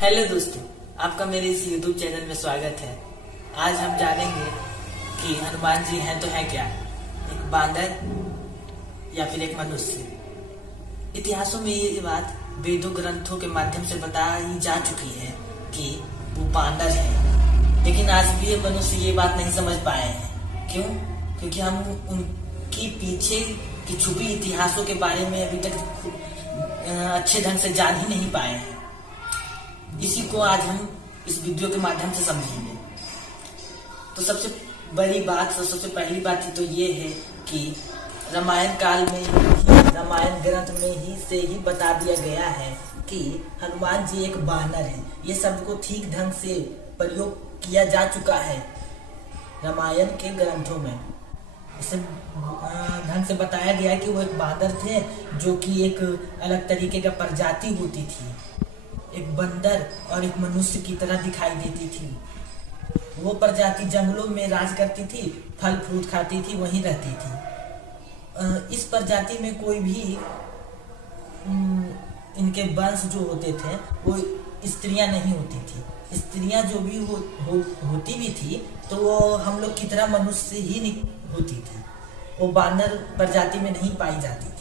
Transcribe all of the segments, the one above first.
Hello दोस्तों, आपका मेरे इस यूट्यूब चैनल में स्वागत है। आज हम जानेंगे कि हनुमान जी हैं तो है क्या, एक बांदर या फिर एक मनुष्य। इतिहासों में ये बात वेदों ग्रंथों के माध्यम से बताई जा चुकी है कि वो बांदर है, लेकिन आज भी ये मनुष्य ये बात नहीं समझ पाए हैं। क्यों? क्योंकि हम उनकी पीछे की छुपी इतिहासों के बारे में अभी तक अच्छे ढंग से जान ही नहीं पाए हैं। इसी को आज हम इस वीडियो के माध्यम से समझेंगे। तो सबसे बड़ी बात, सबसे पहली बात तो ये है कि रामायण काल में ही, रामायण ग्रंथ में ही से ही बता दिया गया है कि हनुमान जी एक बानर है। ये शब्द को ठीक ढंग से प्रयोग किया जा चुका है रामायण के ग्रंथों में। इसे ढंग से बताया गया कि वो एक बांदर थे, जो कि एक अलग तरीके का प्रजाति होती थी, एक बंदर और एक मनुष्य की तरह दिखाई देती थी। वो प्रजाति जंगलों में राज करती थी, फल फ्रूट खाती थी, वहीं रहती थी। इस प्रजाति में कोई भी इनके वंश जो होते थे वो स्त्रियां नहीं होती थी। स्त्रियां जो भी होती भी थी तो वो हम लोग की तरह मनुष्य ही होती थी, वो बानर प्रजाति में नहीं पाई जाती थी।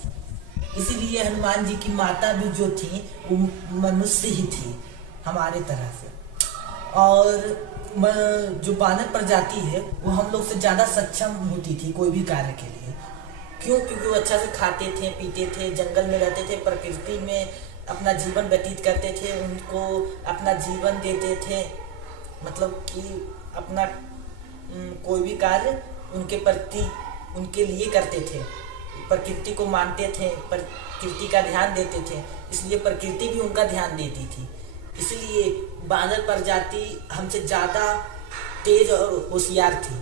इसीलिए हनुमान जी की माता भी जो थी वो मनुष्य ही थी हमारे तरह से। और जो बानर प्रजाति है वो हम लोग से ज्यादा सक्षम होती थी कोई भी कार्य के लिए। क्यों? क्योंकि वो अच्छा से खाते थे, पीते थे, जंगल में रहते थे, प्रकृति में अपना जीवन व्यतीत करते थे, उनको अपना जीवन देते थे। मतलब कि अपना कोई भी कार्य उनके प्रति, उनके लिए करते थे, प्रकृति को मानते थे, प्रकृति का ध्यान देते थे, इसलिए प्रकृति भी उनका ध्यान देती थी। इसलिए बानर प्रजाति हमसे ज्यादा तेज और होशियार थी,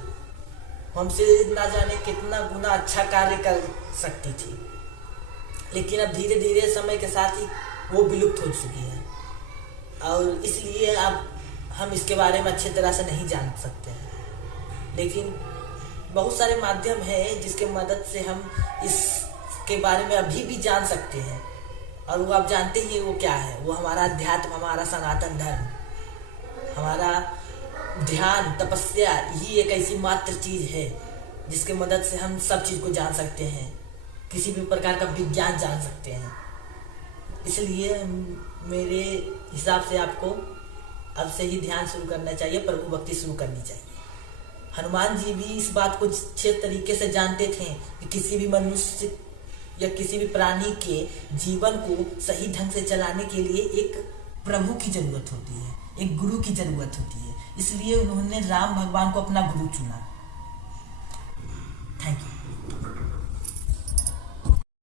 हमसे ना जाने कितना गुना अच्छा कार्य कर सकती थी। लेकिन अब धीरे धीरे समय के साथ ही वो विलुप्त हो चुकी है, और इसलिए अब हम इसके बारे में अच्छी तरह से नहीं जान सकते हैं। लेकिन बहुत सारे माध्यम है जिसके मदद से हम इसके बारे में अभी भी जान सकते हैं, और वो आप जानते ही वो क्या है। वो हमारा अध्यात्म, हमारा सनातन धर्म, हमारा ध्यान, तपस्या ही एक ऐसी मात्र चीज है जिसके मदद से हम सब चीज को जान सकते हैं, किसी भी प्रकार का विज्ञान जान सकते हैं। इसलिए मेरे हिसाब से आपको अब से ही ध्यान शुरू करना चाहिए, प्रभु भक्ति शुरू करनी चाहिए। हनुमान जी भी इस बात को अच्छे तरीके से जानते थे कि किसी भी मनुष्य या किसी भी प्राणी के जीवन को सही ढंग से चलाने के लिए एक प्रभु की जरूरत होती है, एक गुरु की जरूरत होती है। इसलिए उन्होंने राम भगवान को अपना गुरु चुना।